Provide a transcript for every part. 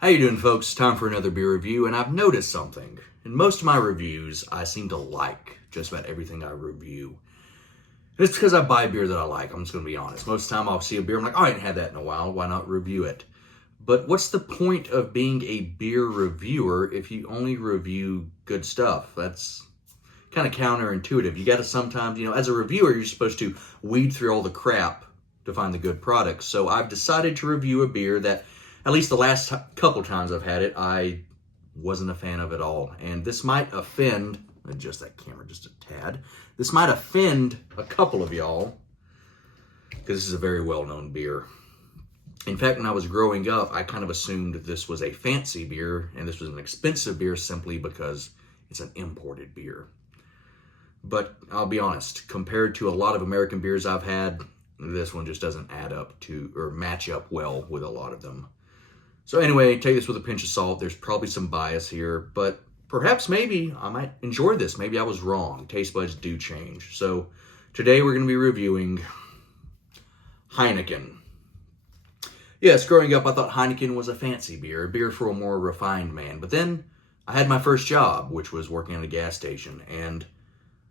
How you doing, folks? Time for another beer review, and I've noticed something. In most of my reviews, I seem to like just about everything I review. And it's because I buy beer that I like. I'm just going to be honest. Most of the time I'll see a beer, I'm like, oh, I haven't had that in a while. Why not review it? But what's the point of being a beer reviewer if you only review good stuff? That's kind of counterintuitive. You got to sometimes, as a reviewer, you're supposed to weed through all the crap to find the good products. So I've decided to review a beer that, at least the last couple times I've had it, I wasn't a fan of at all. And this might offend, adjust that camera just a tad, this might offend a couple of y'all, because this is a very well-known beer. In fact, when I was growing up, I kind of assumed this was a fancy beer, and this was an expensive beer simply because it's an imported beer. But I'll be honest, compared to a lot of American beers I've had, this one just doesn't add up to, or match up well with a lot of them. So anyway, take this with a pinch of salt. There's probably some bias here, but perhaps maybe I might enjoy this. Maybe I was wrong. Taste buds do change. So today we're going to be reviewing Heineken. Yes, growing up I thought Heineken was a fancy beer, a beer for a more refined man. But then I had my first job, which was working at a gas station, and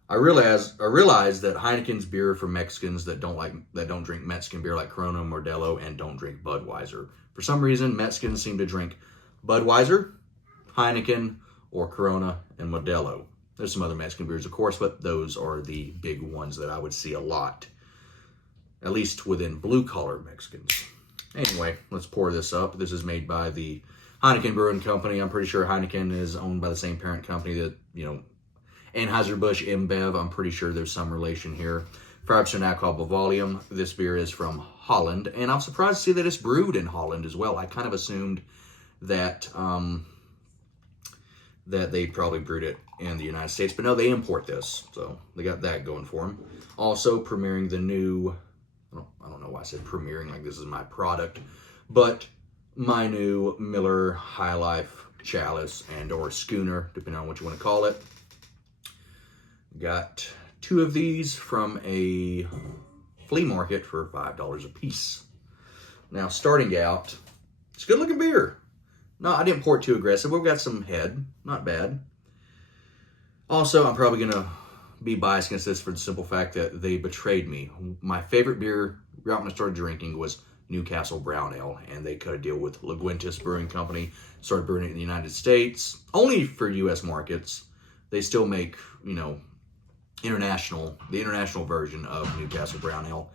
I realized that Heineken's beer for Mexicans that don't drink Mexican beer like Corona, Modelo, and don't drink Budweiser. For some reason, Mexicans seem to drink Budweiser, Heineken, or Corona and Modelo. There's some other Mexican beers, of course, but those are the big ones that I would see a lot, at least within blue-collar Mexicans. Anyway, let's pour this up. This is made by the Heineken Brewing Company. I'm pretty sure Heineken is owned by the same parent company that, Anheuser-Busch InBev. I'm pretty sure there's some relation here. 5% alcohol by volume. This beer is from Holland, and I'm surprised to see that it's brewed in Holland as well. I kind of assumed that that they probably brewed it in the United States, but no, they import this, so they got that going for them. Also premiering the new, I don't know why I said premiering like this is my product, but my new Miller High Life Chalice and or Schooner, depending on what you want to call it. Got 2 of these from a flea market for $5 a piece. Now, starting out, it's a good looking beer. No, I didn't pour it too aggressive. We've got some head, not bad. Also, I'm probably going to be biased against this for the simple fact that they betrayed me. My favorite beer right when I started drinking was Newcastle Brown Ale, and they cut a deal with Leguintis Brewing Company, started brewing it in the United States, only for U.S. markets. They still make, the international version of Newcastle Brown Ale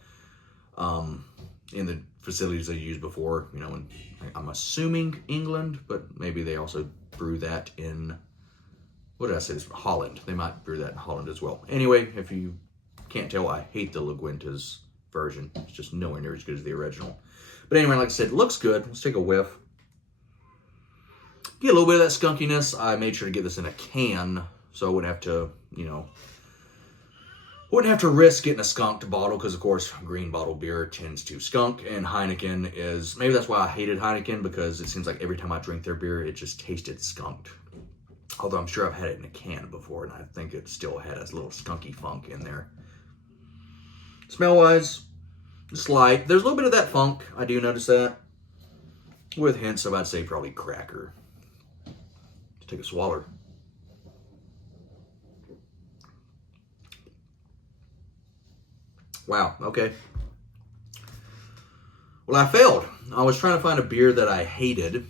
in the facilities they used before, in, I'm assuming England, but maybe they also brew that in, what did I say, Holland. They might brew that in Holland as well. Anyway, if you can't tell, I hate the Leguintis version. It's just nowhere near as good as the original. But anyway, like I said, it looks good. Let's take a whiff. Get a little bit of that skunkiness. I made sure to get this in a can, so I wouldn't have to, wouldn't have to risk getting a skunked bottle, because of course green bottle beer tends to skunk, and Heineken is, maybe that's why I hated Heineken, because it seems like every time I drink their beer it just tasted skunked. Although I'm sure I've had it in a can before, and I think it still had a little skunky funk in there. Smell wise, it's light. There's a little bit of that funk, I do notice that, with hints of, I'd say, probably cracker. Let's take a swallow. Wow, okay. Well, I failed. I was trying to find a beer that I hated,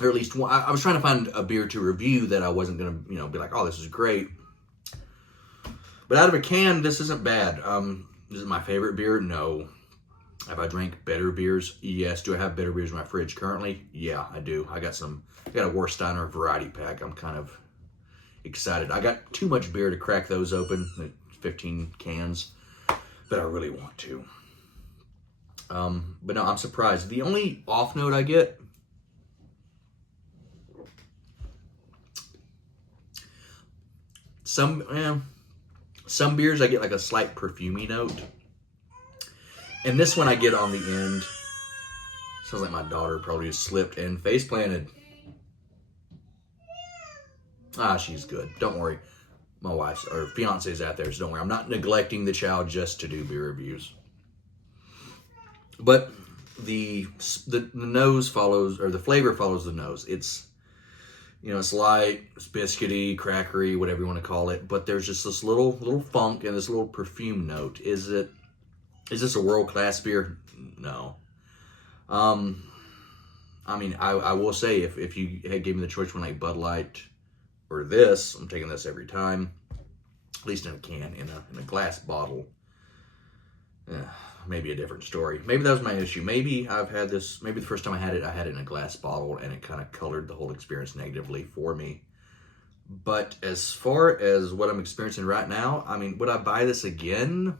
or at least I was trying to find a beer to review that I wasn't going to, be like, oh, this is great. But out of a can, this isn't bad. Is it my favorite beer? No. Have I drank better beers? Yes. Do I have better beers in my fridge currently? Yeah, I do. I got a Warsteiner variety pack. I'm kind of excited. I got too much beer to crack those open, 15 cans. But I really want to. But no, I'm surprised. The only off note I get, some beers I get like a slight perfumey note, and this one I get on the end. Sounds like my daughter probably just slipped and face planted. She's good. Don't worry. My wife's or fiance's out there, so don't worry. I'm not neglecting the child just to do beer reviews. But the nose follows, or the flavor follows the nose. It's, it's light, it's biscuity, crackery, whatever you want to call it. But there's just this little funk and this little perfume note. Is this a world-class beer? No. I mean, I will say, if you had given me the choice between like Bud Light or this, I'm taking this every time. At least in a can. In a glass bottle, maybe a different story. Maybe that was my issue. Maybe I've had this, maybe the first time I had it in a glass bottle, and it kind of colored the whole experience negatively for me. But as far as what I'm experiencing right now, I mean, would I buy this again?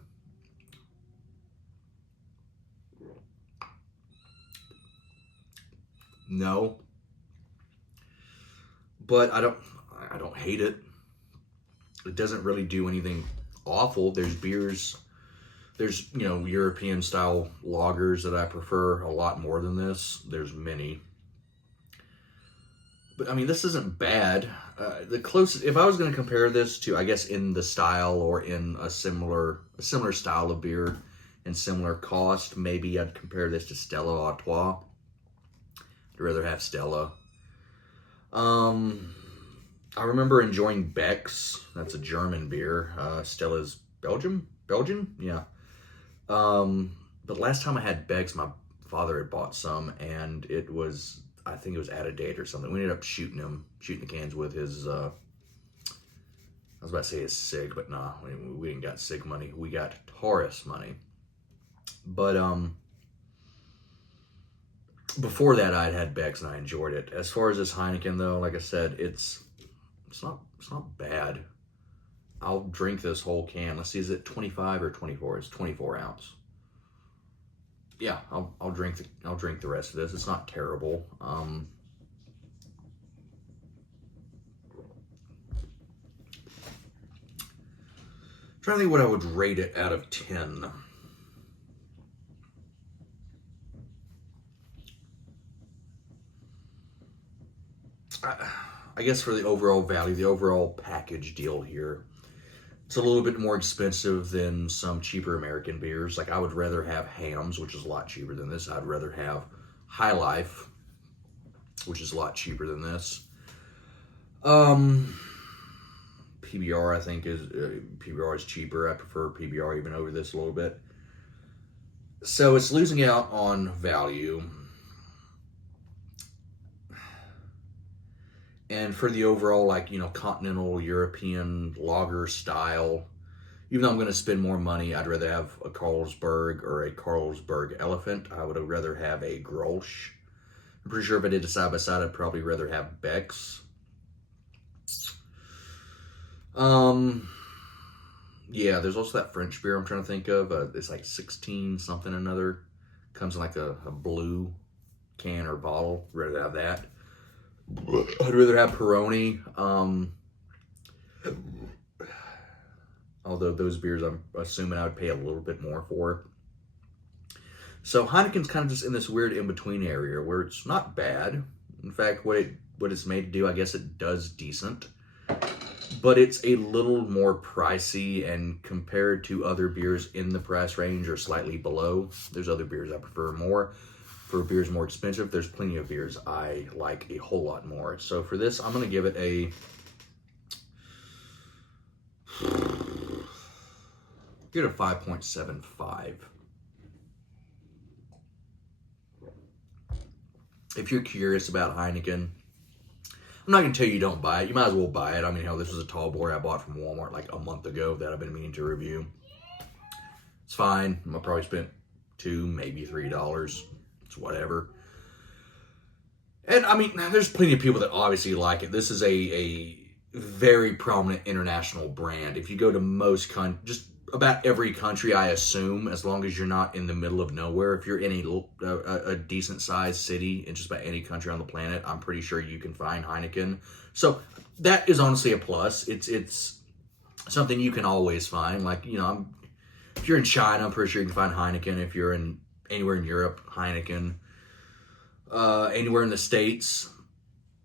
No. But I don't hate it. It doesn't really do anything awful. There's beers, there's, European style lagers that I prefer a lot more than this. There's many. But I mean, this isn't bad. The closest, if I was going to compare this to, I guess, in the style or in a similar style of beer and similar cost, maybe I'd compare this to Stella Artois. I'd rather have Stella. I remember enjoying Beck's. That's a German beer. Stella's Belgian, yeah. But last time I had Beck's, my father had bought some, and I think it was out of date or something. We ended up shooting the cans with his, I was about to say his SIG, but nah, we didn't got SIG money. We got Taurus money. But, before that, I'd had Beck's and I enjoyed it. As far as this Heineken, though, like I said, it's not bad. I'll drink this whole can. Let's see, is it 25 or 24? It's 24 ounce. Yeah, I'll drink the rest of this. It's not terrible. Trying to think what I would rate it out of 10. I guess for the overall value, the overall package deal here, it's a little bit more expensive than some cheaper American beers. Like, I would rather have Hams, which is a lot cheaper than this. I'd rather have High Life, which is a lot cheaper than this. PBR, I think, PBR is cheaper. I prefer PBR even over this a little bit. So it's losing out on value. And for the overall, continental European lager style, even though I'm going to spend more money, I'd rather have a Carlsberg or a Carlsberg Elephant. I would rather have a Grolsch. I'm pretty sure if I did a side-by-side, I'd probably rather have Beck's. Yeah, there's also that French beer I'm trying to think of. It's like 16 something another. Comes in like a blue can or bottle. I'd rather have that. I'd rather have Peroni. Although those beers I'm assuming I would pay a little bit more for. So Heineken's kind of just in this weird in-between area where it's not bad. In fact, what it's made to do, I guess it does decent. But it's a little more pricey, and compared to other beers in the price range or slightly below, there's other beers I prefer more. For beers more expensive, there's plenty of beers I like a whole lot more. So for this, I'm going to give it a 5.75. If you're curious about Heineken, I'm not going to tell you don't buy it. You might as well buy it. I mean, hell, this was a tall boy I bought from Walmart like a month ago that I've been meaning to review. It's fine. I probably spent $2, maybe $3. It's whatever. And I mean, there's plenty of people that obviously like it. This is a very prominent international brand. If you go to just about every country, I assume, as long as you're not in the middle of nowhere, if you're in a decent sized city in just about any country on the planet, I'm pretty sure you can find Heineken. So that is honestly a plus. It's something you can always find. Like, if you're in China, I'm pretty sure you can find Heineken. If you're anywhere in Europe, Heineken. Anywhere in the States,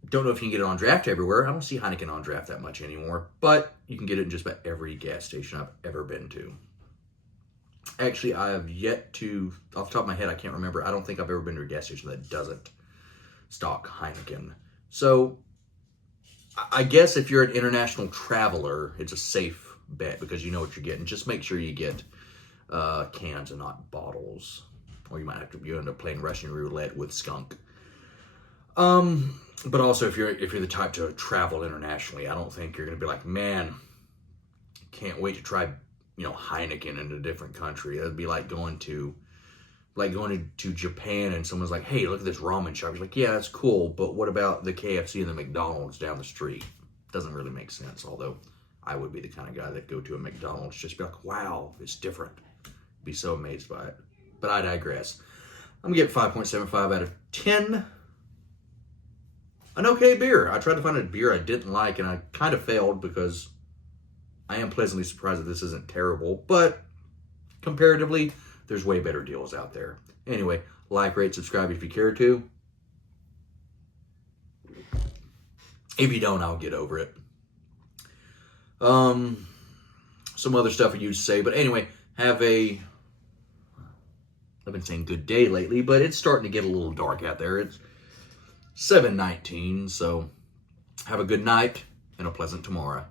don't know if you can get it on draft everywhere. I don't see Heineken on draft that much anymore, but you can get it in just about every gas station I've ever been to. Actually, I have yet to, off the top of my head, I can't remember. I don't think I've ever been to a gas station that doesn't stock Heineken. So I guess if you're an international traveler, it's a safe bet because you know what you're getting. Just make sure you get cans and not bottles, or you end up playing Russian roulette with skunk. But also if you're the type to travel internationally, I don't think you're gonna be like, man, can't wait to try Heineken in a different country. That'd be like going to Japan and someone's like, hey, look at this ramen shop. You're like, yeah, that's cool, but what about the KFC and the McDonald's down the street? Doesn't really make sense, although I would be the kind of guy that go to a McDonald's just be like, wow, it's different. Be so amazed by it. But I digress. I'm gonna get 5.75 out of 10. An okay beer. I tried to find a beer I didn't like, and I kind of failed because I am pleasantly surprised that this isn't terrible, but comparatively, there's way better deals out there. Anyway, like, rate, subscribe if you care to. If you don't, I'll get over it. Some other stuff I used to say, but anyway, I've been saying good day lately, but it's starting to get a little dark out there. It's 7:19, so have a good night and a pleasant tomorrow.